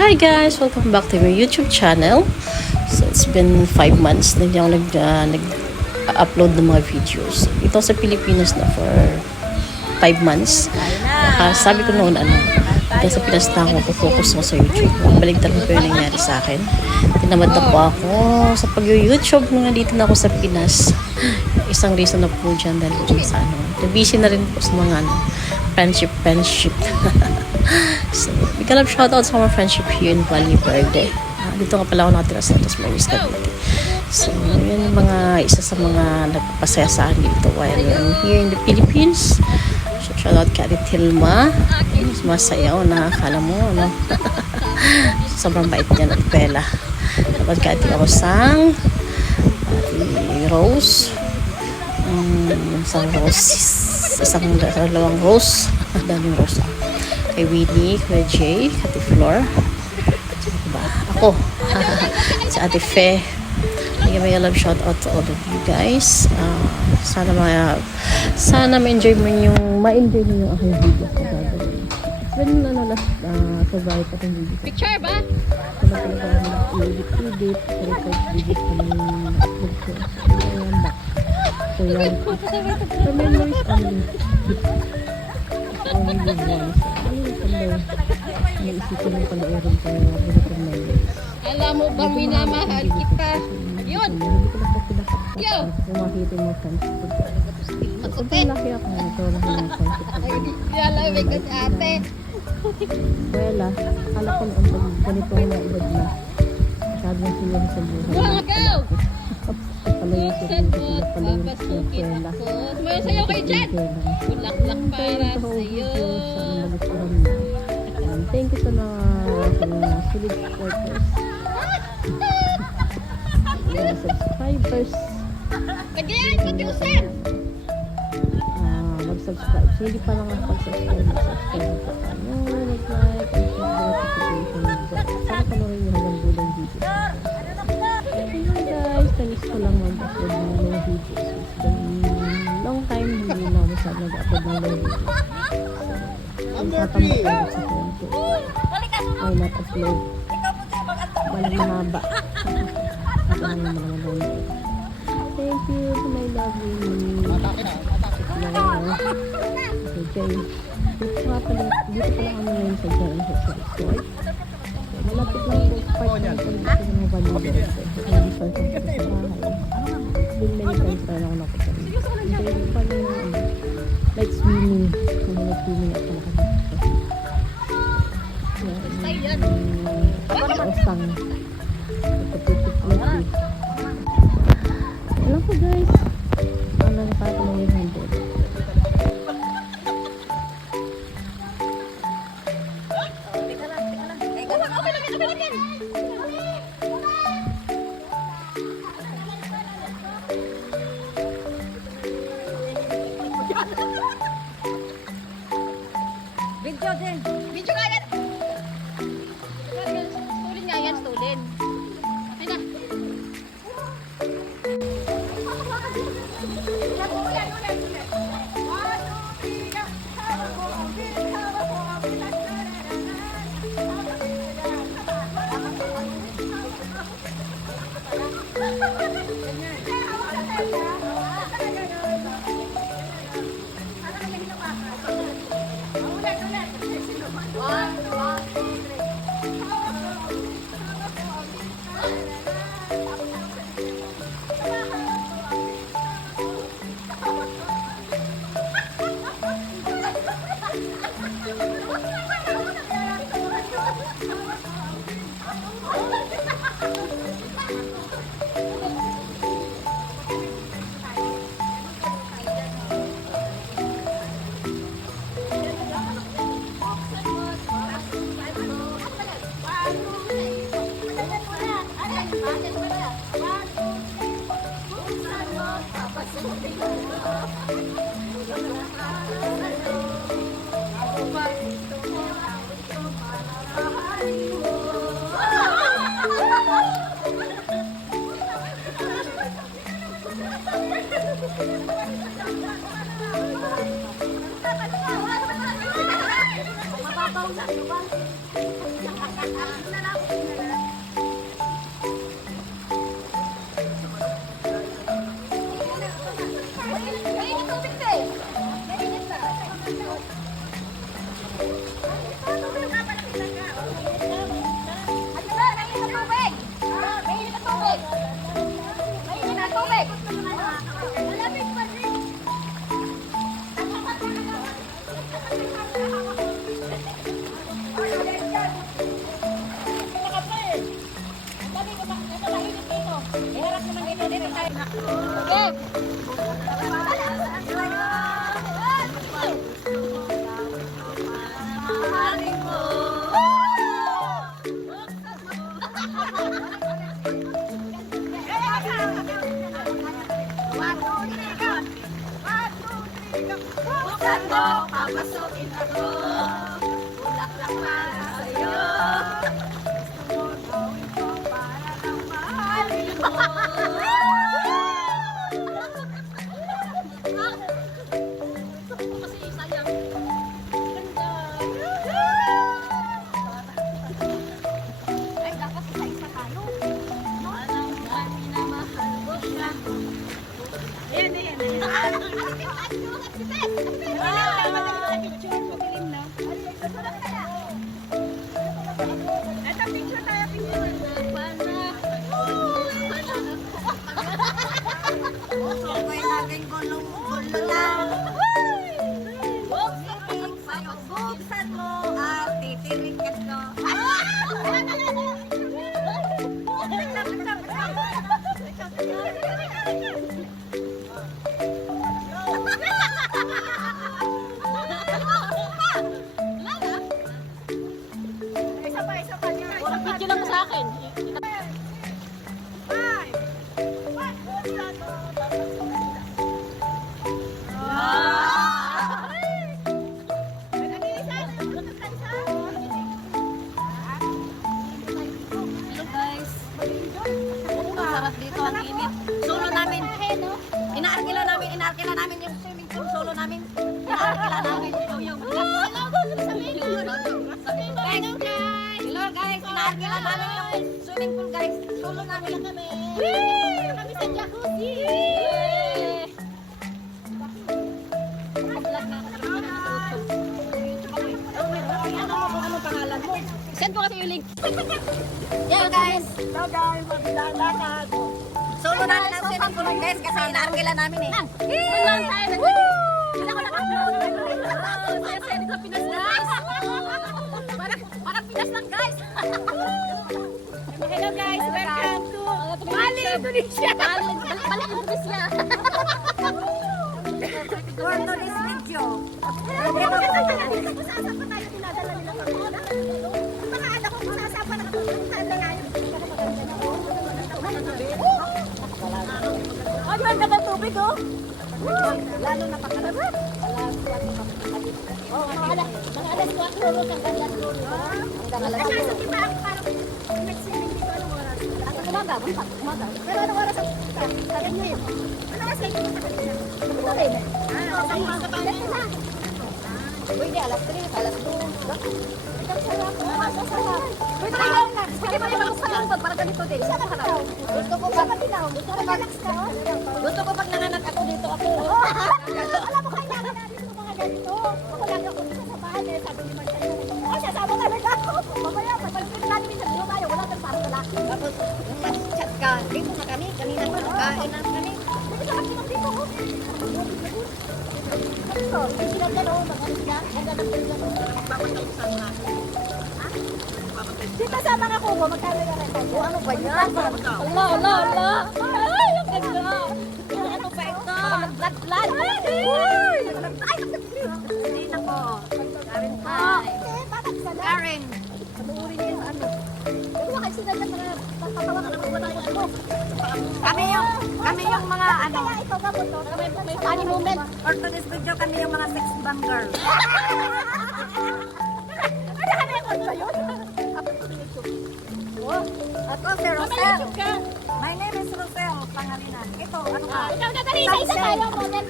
Hi guys! Welcome back to my YouTube channel. So it's been 5 months na hindi ako nag-upload ng mga videos. Ito sa Pilipinas na for 5 months. Sabi ko noon dahil sa Pinas na ako, focus ako sa YouTube. Baligtad mo pa yung nangyari sa akin. Tinamad na po ako sa pag-YouTube nung nandito na ako sa Pinas. Isang reason na po dyan dahil dyan sa busy na rin po sa mga friendship. So, big love shoutout sa mga friendship here in Valley Verde. Dito nga pala ako nakatira sa Santos Maris, Cavite. So, yun yung isa sa mga nagpapasaya sa akin dito while I'm here in the Philippines. So, shoutout kay Ate Tilma. Masayaw na, akala mo, no? Sobrang bait niya ng Bella. Shoutout kay Ate Rosang, Ate Rose, dalawang rose, daming rose. Kay Winnie, kay Jay, Ate Flor, diba? Ako, si Ate Fe. May love shout out to all of you guys. Sana ma-enjoy mo yung aking video ko gagawin. It's been last February pa itong video ko. Picture ba? Sana talaga i-edit, record videos ko ng upload ko. Ayan back. So yan. The memories only. Only live once. Naisipin mo panoorin ko yung ganitong memories. Alam mo ba, minamahal kita. Yun! Yo! Makita mo friends ko. Sobrang laki ako nito ng mga friendship ko. Ay, alamig ka si ate. Well, akala ko noon ganito na edad na. Masyado na sila sa buhay. Go! Go! Palayo sa buhay. Palayo sa Papasukin eskwela. ako. Sumayaw kayo dyan! Bulaklak para sa'yo. Thank you sa mga solid supporters. Mga subscribers. Kagayan! Patiusan! Mag-subscribe. So, hindi pa lang ang pag-subscribe. Mag-subscribe po kayo. Mag-like. And share notification. Sana panoorin nyo hanggang dulang video. Hello guys. Tanis ko lang mag-upload ng mga videos. It's been long time hindi na ako masyad nag-upload ng mga videos. So, yung tatamot ko sa phone ko. Why not upload? Walang mahaba. Ito lang naman naman. Thank you to my lovely Jay. Dito pa lang kami ngayon sa Jay Resort. Malapit lang po part ng pagkakita ng mga value. Hindi pa sa bahay. Been many times na ako nakuha. Hindi pa lang like swimming. Kung nag-swimming ako Osang. Alam ko guys. Ano na para kung yung handle. Video din! Video ka yan! Stulin nga yan, stulin. Okay na. Mababaw na, diba? Papasukin ako, bulaklak para sa'yo. Gawin ko para lang mahalin mo. Kasi sayang. Ganda. Ay, dapat isa-isa talo. Alam namin na mahal ko siya. Ayan. Buksan mo at titirikat ko. Isa pa. Video lang sa akin. Sarap dito, ang init. Solo namin. Inaarkila namin yung swimming pool. Solo namin. Inaarkila namin yung hello guys, inaarkila namin yung swimming pool guys. Solo namin. Kami sa jacuzzi. Ano pangalan mo? Send ko kasi yung link. Hello guys, maglalakad. Solo namin ang swimming pool guys kasi inaarkila namin eh. Wala tayo. Wala ko nakapload. Saya dito sa Pinas guys. Parang Pinas lang guys. Hello guys, welcome to Bali, Indonesia. Bali, Indonesia. For today's video. Saan pa tayo dinadala nila pa? Mga anak ko kung saan pa nakapunta na nga yung ay, ang ganda tubig, oh. Lalo na pagkalabas. Oh, mga alas 4 hanggang alas 2. Kasi sa kita ako parang nag-swimming dito anong oras? Umaga. Pero anong oras ang sabi niyo yun? Anong oras kayo sa kanila? Sa umaga pa rin na. Pwede alas 3, alas 2. Pwede mo yung magsalang para ganito din. Gusto ko pag nanganak ako dito ako. Alam mo kailangan natin sa mga ganito. Ako lang ako dito sa bahay. Kaya sabi ni Marcelo, sasama talaga ako. Mamaya, pag-trip natin minsan dito tayo. Wala kang parang lalaki. Tapos, nag-chat ka. Dito na kami. Kanina pa nagkain na kami. Dito kami dito. Dito, sila gano'n. Mag-alis ka. Hanggang ng pilihan. Papatapusan na. Dito sa mga kubo, magkano yung renta? Ano ba yan? Ala. Ay, ang ganda. Ano ba ito? Nag-vlog. Hindi na po. Karen Pai. Karen. Panuuri niya yung ano. Ito ba kayo sila dyan mga pagpatawa ka naman ba tayo ano? Kami yung mga ano. Kaya ito ba po ito? May funny moment. For today's video, kami yung mga sex bomb girl. Ano ka na yung ba yun? Ako si Rosel. My name is Rosel Pangalinan. Ito, ano ka? Ikaw na dali, isa tayo, model.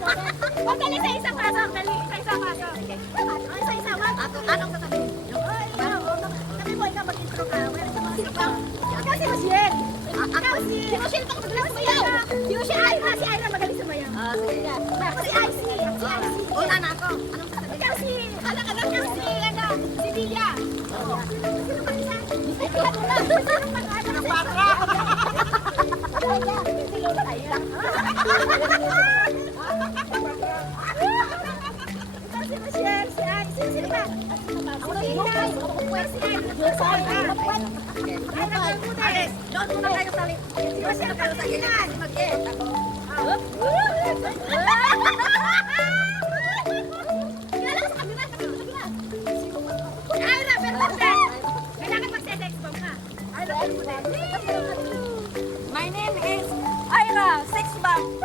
Huwag dali sa isang kaso, dali, sa isang kaso. Sa isang kaso. Anong sasabihin? Sabi mo, ikaw mag-intro ka. Ikaw si Rochelle. Ikaw si Rochelle, pagkagaling sumayaw. Si Rochelle, si Ira magaling sumayaw. Sige. Si IC. Una na ako. Anong sasabihin? Ikaw si, ikaw si, si Villa. Sino ba My name is Ira Sexbomb.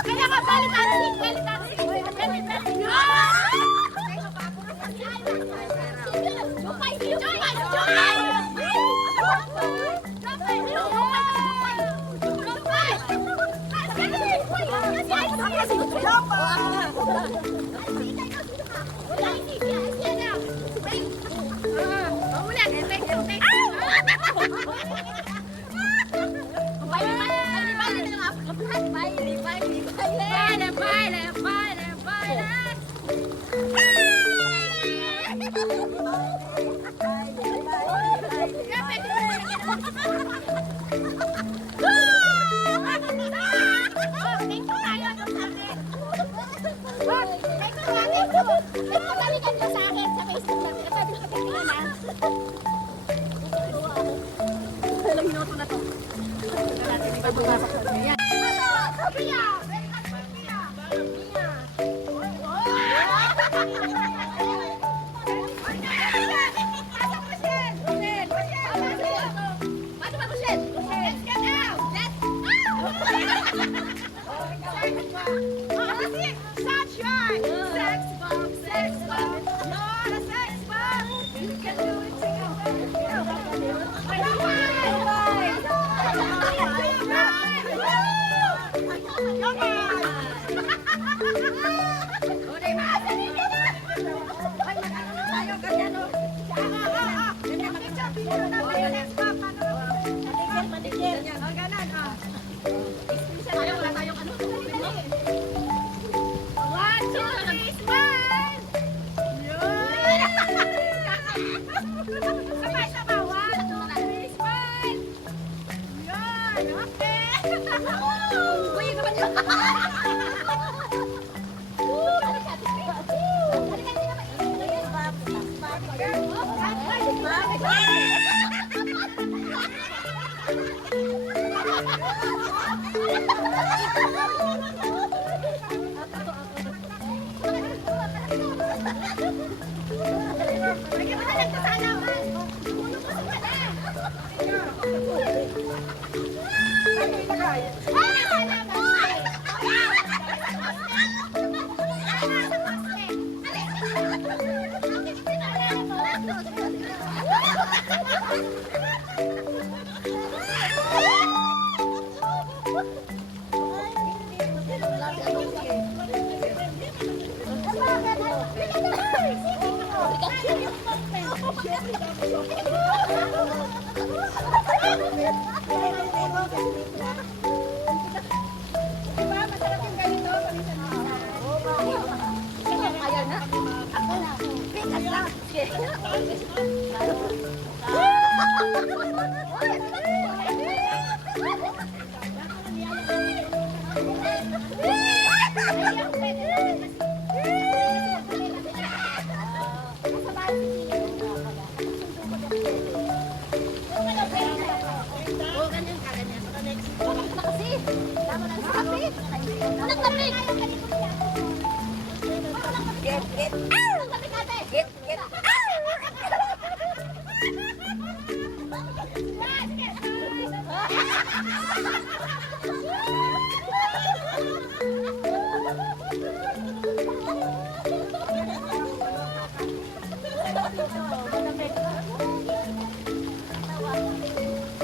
Kaya nga balik natin, balik natin. Balikan mo sa akin sa Facebook natin. Pwede ka tingnan na. Ilang minuto na to. Natin ipapapasok na siya. Sophia!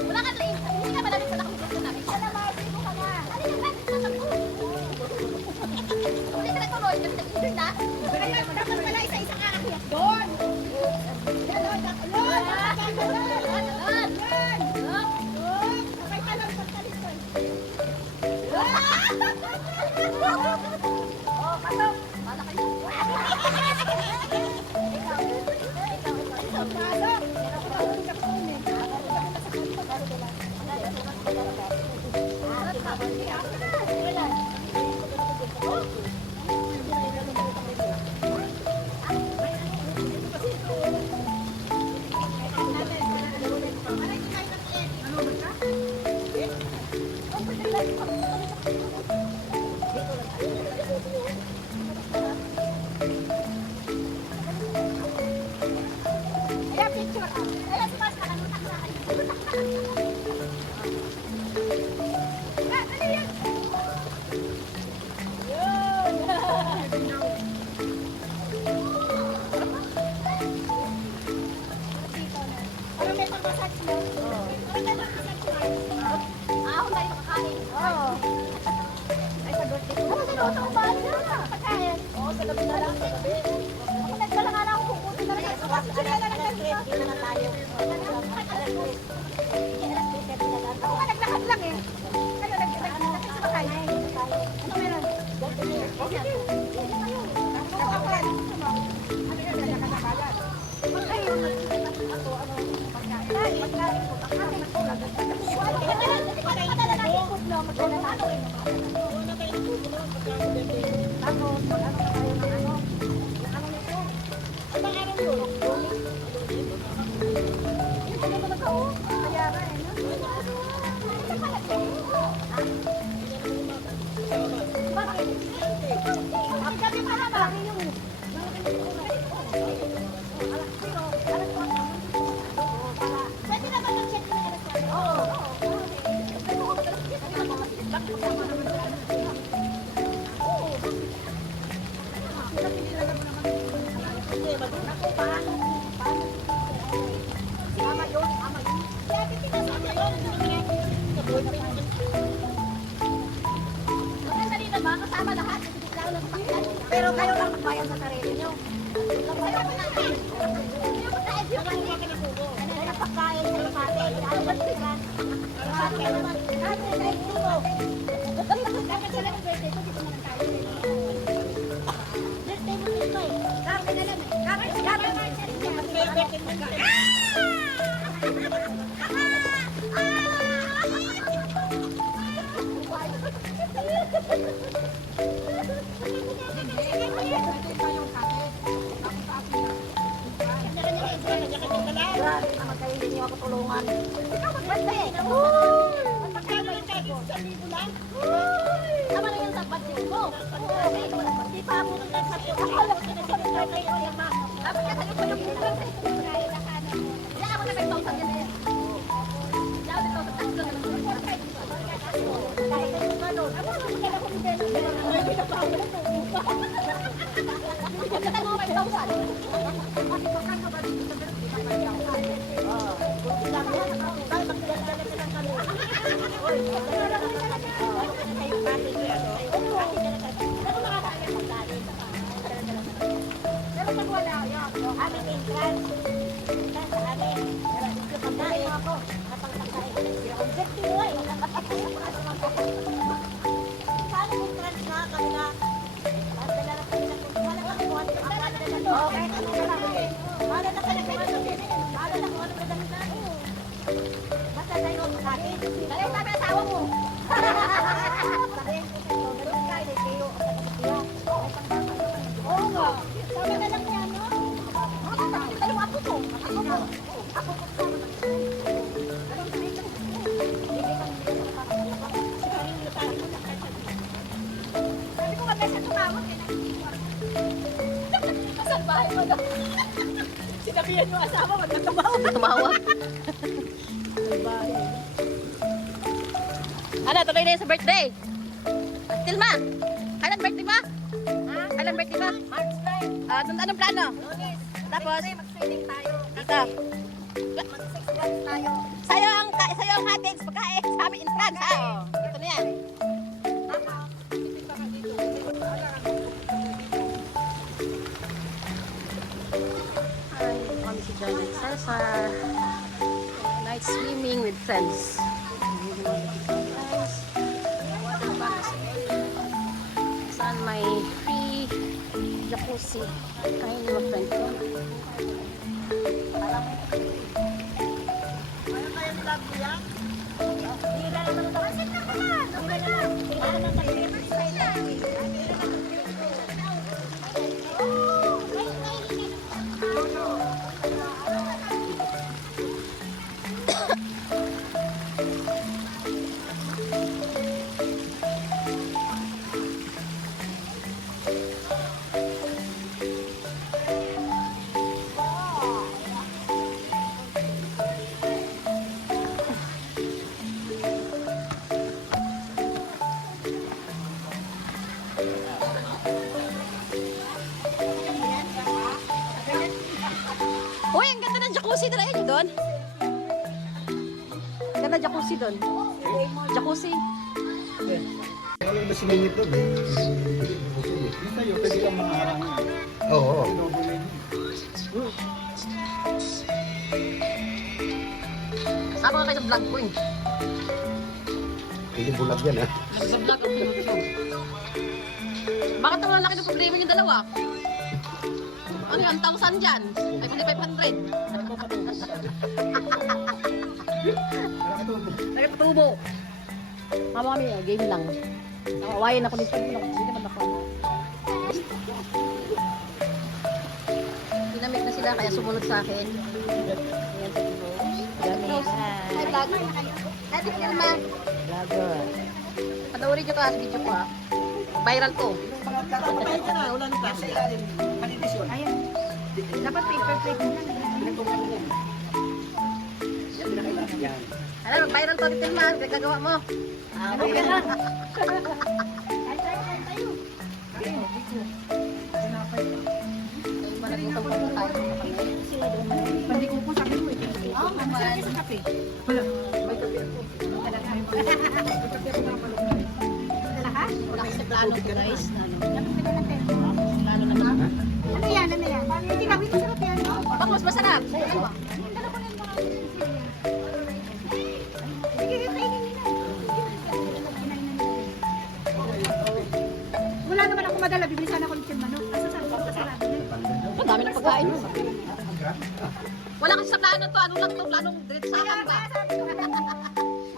Wala ka lang. Hindi ka malamig sa nakakita namin. Sana maabot ka na. Ano yung bakit sa takbo? Hindi ka nagtuloy. Kasi nag-order na. Dapat pala isa-isa ka akyat doon. Galon. Sabay ka lang pagkalitan. Oh, pasok. Bala kayo. Ayan, picture. Ayan, sumas na kanutak na kayo. Ano yan? Parang may pang-massage mo. Parang may pang-massage mo. Ako na yung makakain. Oo. Ay, sa birthday ko. Ano, sinuto ko ba? Pagkain. Oo, sa gabi na lang. Sa gabi. Ako nagdala nga lang ako kukutin na rin. Kasi na lang nagdala. Hindi na tayo. Ako nga naglakad lang eh. Ano, naglakad sa pagkain. Ano meron? Okay. Nakakain. Ano yan? Nalakad na kaya. Pagkain. Ako, ano, pagkain. Pagkain ko. Pagkain ko. Madala na yung kublo. Madala na ano. Tapos, ano na tayo ng ano? Ano nito? Ano araw yun? Yung ano ba nagkao? Kaya ba eh, no? Bakit? Ang gabi pala ba? Pwede naman mag-check na yung alas 4. Oo. Naku, paano? Ama yun. Kaya pitinasama yun. Maganda rin naman, kasama lahat. Pero kayo lang magbayad sa sarili nyo. Kayo pa natin. Yung pagkain yung ano na pagkain sa pati. Ano ba sila? Pati naman. Kasi sa ito. Dapat sila ng birthday ko, dito naman tayo. Birthday mo dito eh. Kami na lang eh. Kami. Birthday mo ka. Grabe naman kayo, hindi niyo ako tulungan. Ikaw mag-birthday. Magpagkakain sa libo lang. Tama na yung sapat mo. Hindi pa ako nagsasabi. Ako lang nagsasabi ko yung ma. Dapat ka tayo pa yung birthday. Hindi ako na may 1,000 yan eh. Hindi ako na 1,000 lang. Dahil kayo ganun. Ako lang magkala ko hindi. Hindi na pa ako na ito. Kita mo may 1,000. Kasi bakit ka ba dito sa birthday? Kunti lang yan. Dahil magkala silang kami. Oy, magkala lang talaga. Kayo pati ko yan. Pero makakain mo dali. Pero pag wala yun, aming entrance. Entrance sa amin. Pero dito pagkain ako. Kapag pagkain ko lang sila. Objective mo eh. Paano entrance na kami na? Wala na kami na kung wala kami kung ano yung akala na lang. Okay, ano na lang. Wala na kami kung ano din. Wala na kung ano na lang tayo. Basta tayo ang pagkain. Dali sabi asawa mo. Oo nga. Sabi na lang yan, no? Dalawa ako to. Ako to. Sabi ko wag kasi tumawag. Kasal bahay mo na. Sabihan yung asawa, wag na tumawa. Tumawag. Ano, tuloy na yun sa birthday. Tilma, kailan birthday ba? Ha? Kailan birthday ba? March 9. Anong plano? Lunes. Tapos? Mag-swimming tayo. Dito. Mag-6 months tayo. Sa'yo ang cottage, pagkain sa amin in France, ha? Ito na yan. Hi, kami si Janet Cesar. Night swimming with friends. Water parks. Saan may free jacuzzi. Kain yung mga friend ko. Uy, ang ganda ng jacuzzi na yun doon. Ang ganda jacuzzi doon. Jacuzzi. Wala na siningit doon eh. Yung tayo, pwede kang maharang. Oo. Sama ka kayo sa vlog ko eh. Hindi bulag yan ha. Sa vlog ang YouTube. Bakit naman laki ng problema yung dalawa? Ano yan? 1,000 dyan? Ay, kundi 500. Nagpatubo. Tama kami, game lang. Nakawayan ako nito. Hindi naman ako. Pinamit na sila, kaya sumunod sa akin. Ayan sa Rose. Gamis. Hi, vlogger na kayo. Dati ka naman. Vlogger. Panoorin nyo to sa video ko ha. Viral to. Ayun. Dapat paper plate mo na. Ano, viral to dito man. Gagawa mo. Okay lang. Ay, tayo. Pandi ko po sabi mo eh. Oo, masarap sa kape. Wala. May kape ako. Dala ka? Wala kasi plano ko guys. Ano yan? Ano yan? Hindi kami masarap yan. Baka mas masarap. Ano ba? Wala naman ako madala. Bibili sana ako ng manok. Kasi sarap. Ang dami ng pagkain. Wala kasi sa plano to. Ano lang to? Planong direct sa akin ba?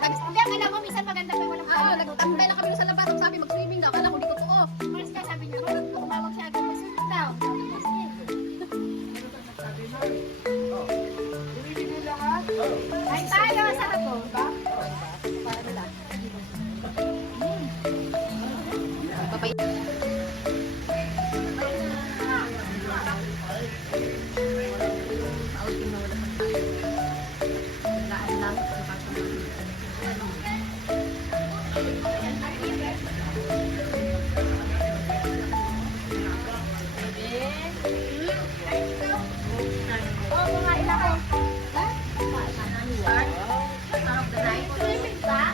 Hindi, alam mo, minsan maganda pa yung walang Oo, nagtambay lang kami sa labas. Ang sabi, mag-swimming daw. Kala ko di totoo. First ka, sabi niya, tumawag siya agad, mag-swimming daw. Ay, tayo, sarap po. Papay. Outing na wala pang tayo. Laan lang. Oo, kumain ako. Start of the night. Swimming ba?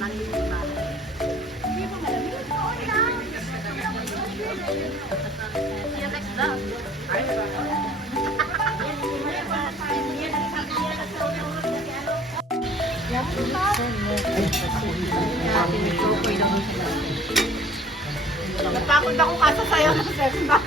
Manila. Hindi mo malamig. Oo lang. See you next vlog. Natakot ako kaso sa'yo ng sex ba?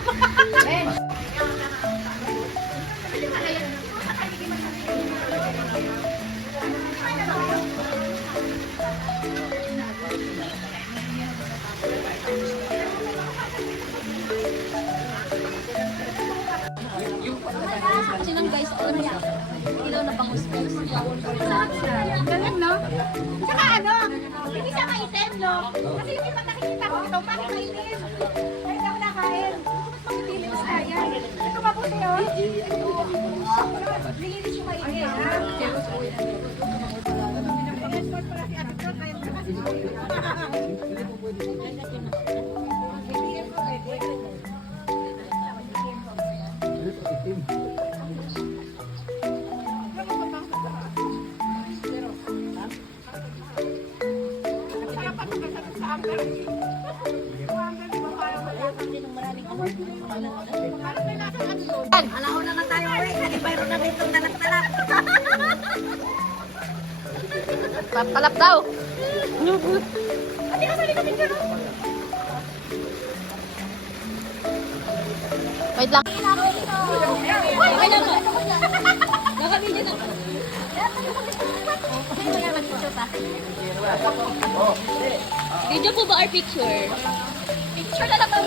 Kasi nang guys, alam mo, ilaw na bangus guys. Galing, no? Saka ano, hindi siya maitim, no? Kasi yung iba nakikita ko ito, bakit maitim? Ay, hindi ako nakain. Mas mapipili ko kaya. Ito mabuti Alauna na tayo, eh. Mayroon na dito talak-talak. Papalap daw. Wait lang. Video po ba or picture? Picture na lang ba?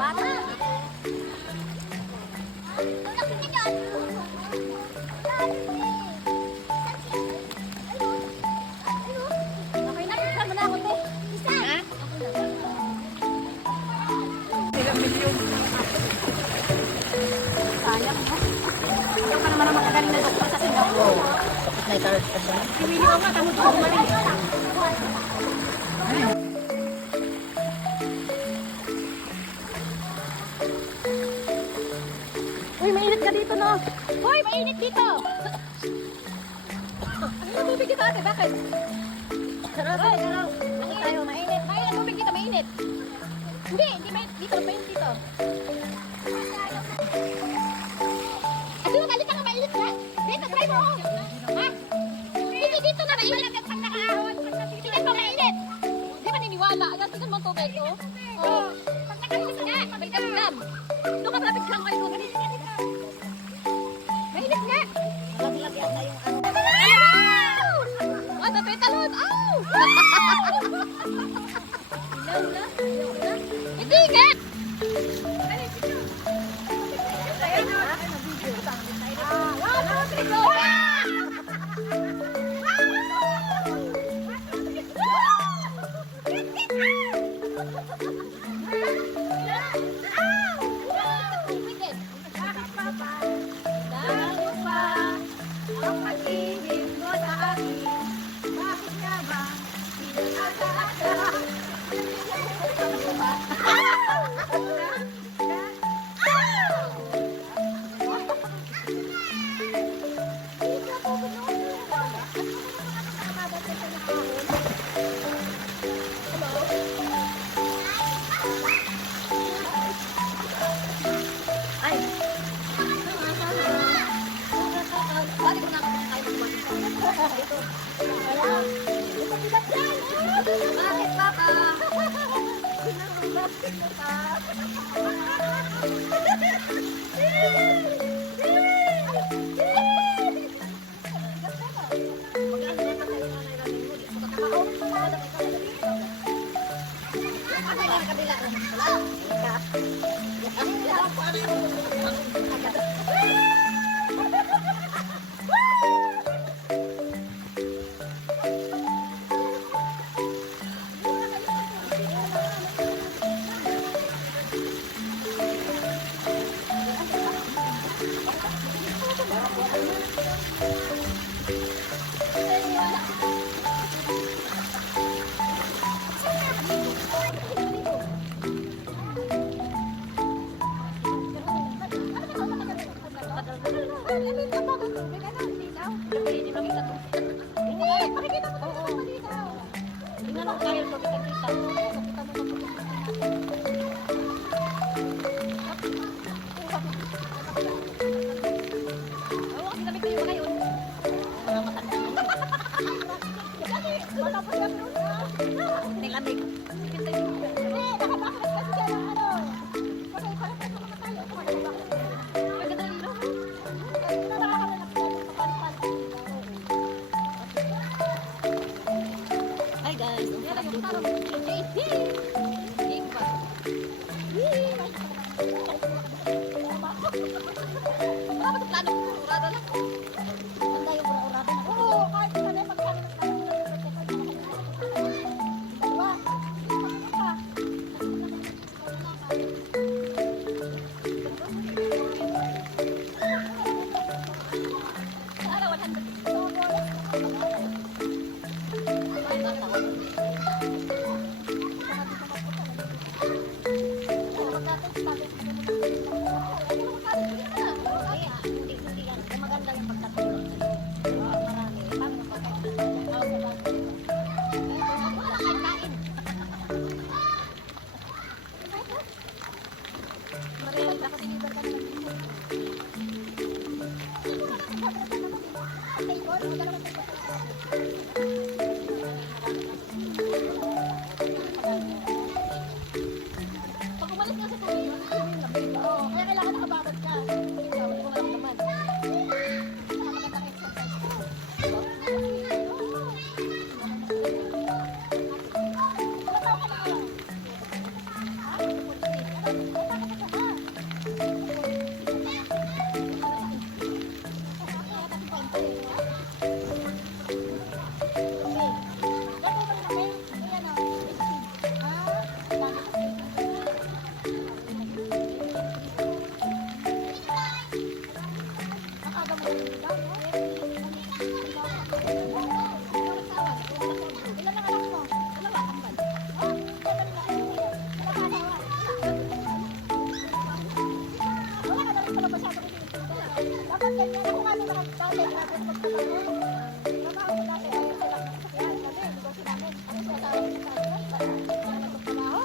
Bata. Okay na, isa mo na ako, te. Isa. Sayang, no? Ikaw pa naman ang makagaling na doktor sa Singapore. May tarot pa siya. Pili ko nga, tamo to bumalik. Uy, mainit ka dito, no? Uy, mainit dito! Ano yung tubig dito, ate? Bakit? Sarap, sarap. Ano tayo, mainit. Mainit, tubig dito, mainit. Hindi mainit dito, mainit dito. Ate, mabalik ka nga, mainit ka. Dito, try mo. Ha? Hindi dito na mainit. Pag nakaahon, tingnan mo, mainit. Hindi ka naniniwala. Ayan, tingnan mo ang tubig, oh. Oh. Pag nakahinit ka, mabigam-gam. Doon ka malapit lang kayo. Mainit nga. Malapit yata yung ano. Ano? Tapay talon. Ow! Ilaw na. Hindi nga. Bakit, Papa? Hi guys. Malusot ka. Ikaw, hindi mo maramdaman. Magandang exercise ko. Dapat ganyan ako nga nung nakapagpapay natin magpapagpapay. Trabaho ko dati ay silang nasakyan kasi negosyo namin. Ano siya sa akin sa akin? Nagtrabaho.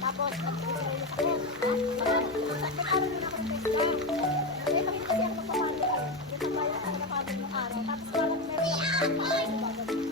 Tapos nag-release ako. Nag-aaral din ako ng pesca. Eh kami kasi ako pamali eh. Isang bayan ako napagod ng araw. Tapos parang meron ako sa pamali.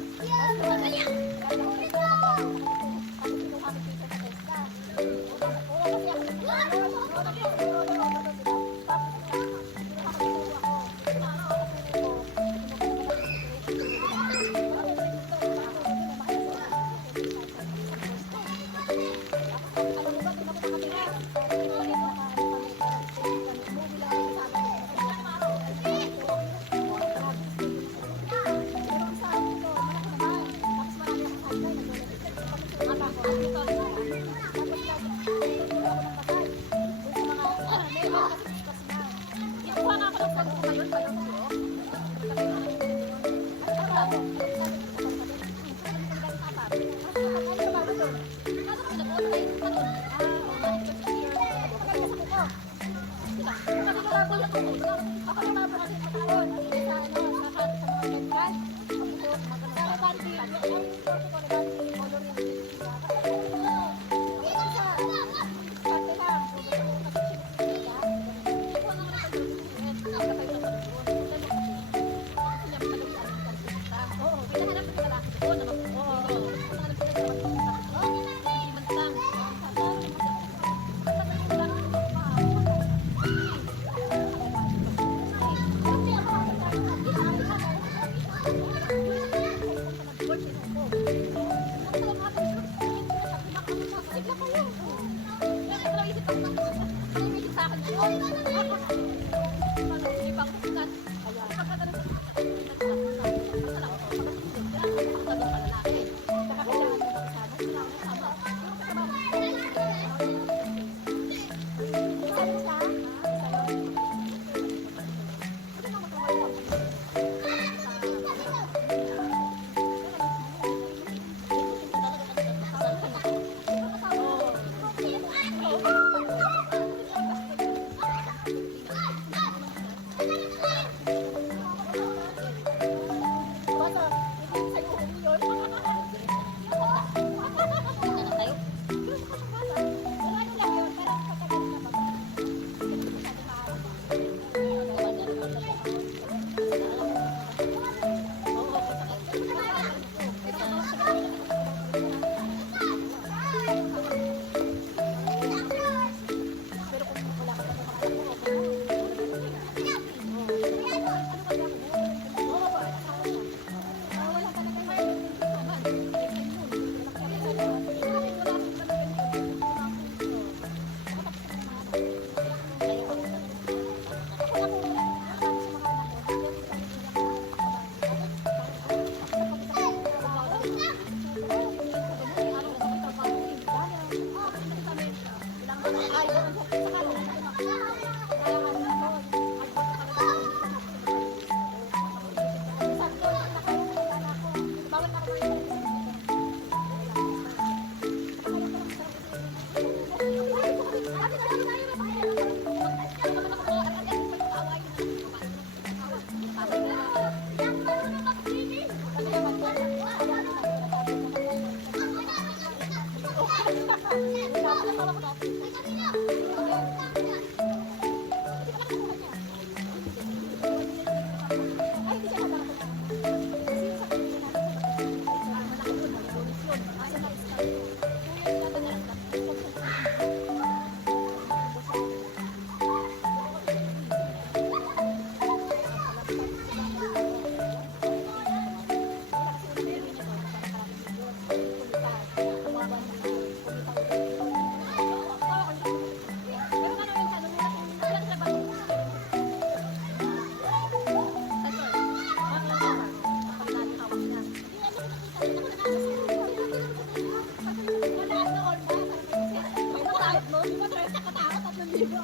nakakatakot at nandiyo.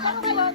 Harap ka naman.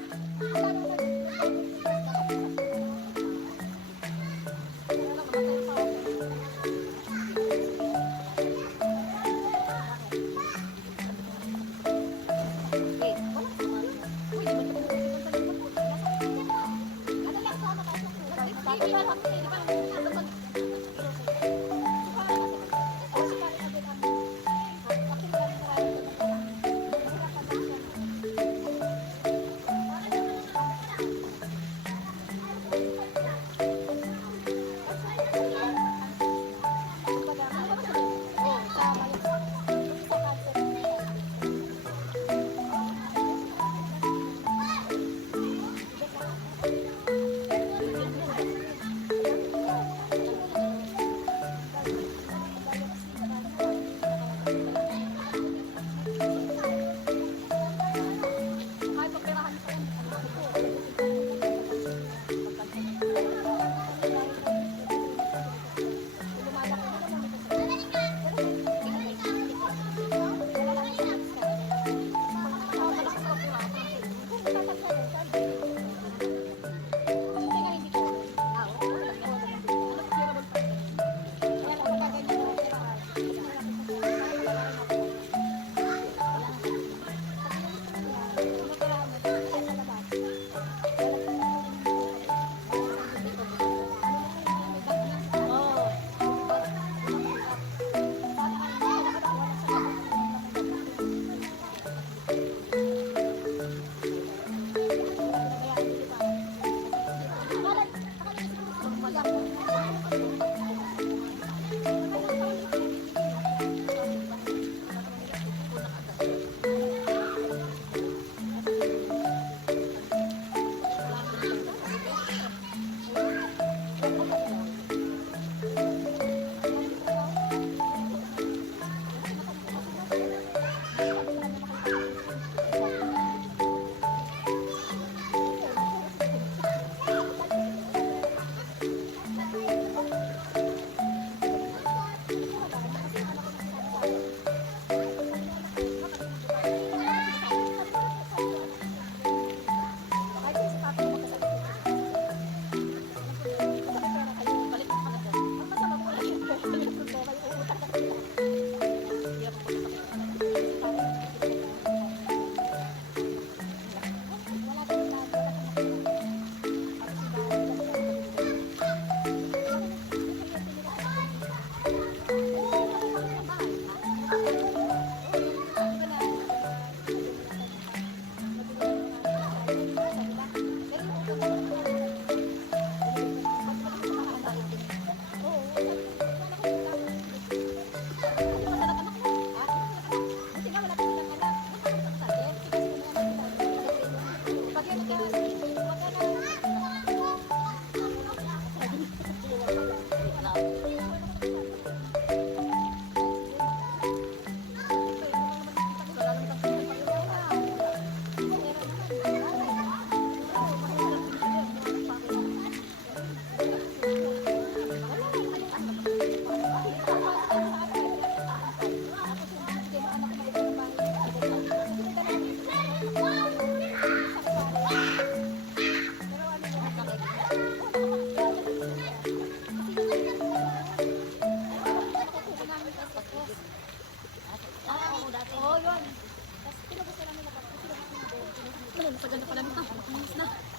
Tagal na pala nito.